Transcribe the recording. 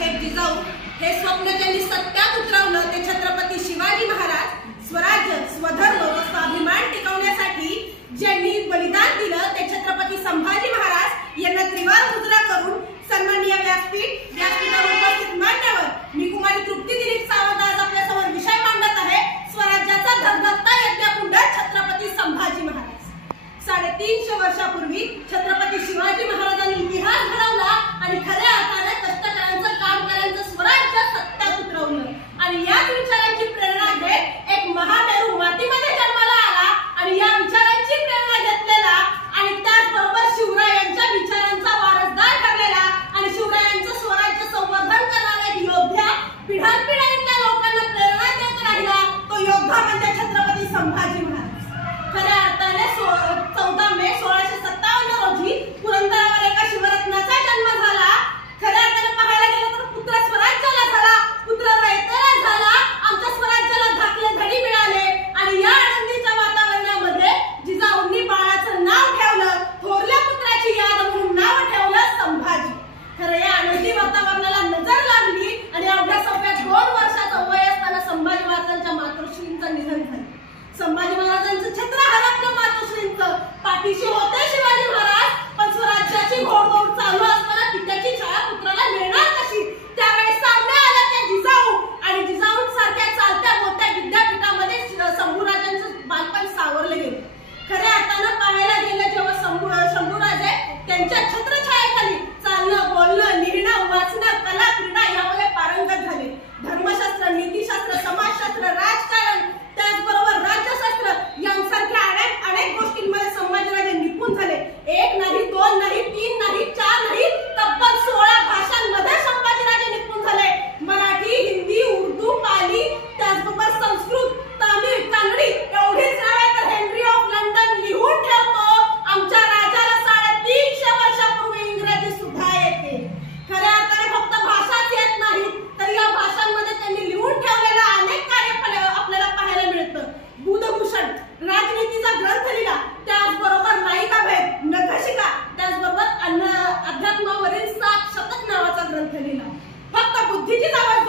बाळासाहेब जिजाऊ हे स्वप्न ज्यांनी सत्यात उतरवलं ते छत्रपती शिवाजी महाराज स्वराज्य, स्वधर्म व स्वाभिमान टिकवण्यासाठी ज्यांनी बलिदान दिलं ते छत्रपती संभाजी महाराज यांना त्रिवार मुद्रा करून सन्माननीय व्यासपीठावर उपस्थित मान्यवर मी कुमारी तृप्ती दिलीप सावंत आज आपल्या समोर विषय मांडत आहे स्वराज्याचा धगधगता यज्ञकुंड छत्रपती संभाजी महाराज। 350 वर्षापूर्वी छत्रपती शिवाजी महाराजांनी इतिहास घडवला आणि खऱ्या अर्थाने कष्टकऱ्यांचं कामगारांचं स्वराज्य सत्यात उतरवलं आणि याच विचारांची प्रेरणा घेत एक महामेरू मातीमध्ये जन्माला आला आणि या विचारांची प्रेरणा घेतलेला आणि त्याचबरोबर शिवरायांच्या विचारांचा वारसदार ठरलेला आणि शिवरायांचं स्वराज्य संवर्धन करणारा योद्धा पिढ्यानपिढ्या लोकांना प्रेरणा देत राहिला तो योद्धा म्हणजे छत्रपती संभाजी महाराज। खऱ्या अर्थाने 14 मे 1657 रोजी पुरंदरावर एका शिवरत्नाचा जन्म झाला। खऱ्या अर्थाने पाहायला गेलं तर पुत्र स्वराज्याला झाला, पुत्र रयतेला झाला, आमच्या स्वराज्याला धाकले धडी मिळाले आणि या आनंदीच्या वातावरणामध्ये जिजाऊंनी बाळाचं नाव ठेवलं, थोरल्या पुत्राची याद म्हणून नाव ठेवलं संभाजी। खरं या आनंदी वातावरणाला नजर लागली आणि अवघ्या 2 वर्षाचं वय असताना संभाजी महाराजांच्या मातोश्रींचं निधन झालं। संभाजी महाराजांचं छत्र हरपलं मातोश्रींचं, पाठीशी होते शिवाजी महाराज पण स्वराज्याची घोडदौड चालू असताना पित्याची छाया पुत्राला मिळणार कशी त्यावेळेस सामने आला त्या जिजाऊ आणि जिजाऊंसारख्या चालत्या बोलत्या विद्यापीठामध्ये शंभूराजांचं बालपण सावरले गेले। खऱ्या अर्थानं पाहायला गेलं जेव्हा शंभूराजे त्यांच्या छत्रछायेखाली चालणं, बोलणं, लिहिणं, वाचणं, कला, क्रीडा यामध्ये पारंगत झाले। धर्मशास्त्र, नीतिशास्त्र, समाजशास्त्र, राजकारण त्याचबरोबर राज्यशास्त्र यांसारख्या अनेक गोष्टींमध्ये संभाजीराजे निपुण झाले। 1 नाही, 2 नाही, 3 नाही, 4 नाही, तब्बल 16 भाषांमध्ये संभाजीराजे निपुण झाले। मराठी, हिंदी, उर्दू, पाली त्याचबरोबर संस्कृत, तामिळ, कन्नडी एवढीच नावे तर हेनरी ऑफ लंडन लिहून ठेवतो आमच्या राजाला 350 वर्षापूर्वी इंग्रजी सुद्धा येते। खऱ्या अर्थाने फक्त भाषाच येत नाही तर या भाषांमध्ये त्यांनी लिहून ठेवलेलं अनेक कार्य आपल्याला पाहायला मिळतं। बुधभूषण राजनीतीचा ग्रंथ लिहिला, त्याचबरोबर नायिकाभेद, नखशिका, त्याचबरोबर अध्यात्मावरील 7 शतक नावाचा ग्रंथ लिहिला। फक्त बुद्धीचीच आवाज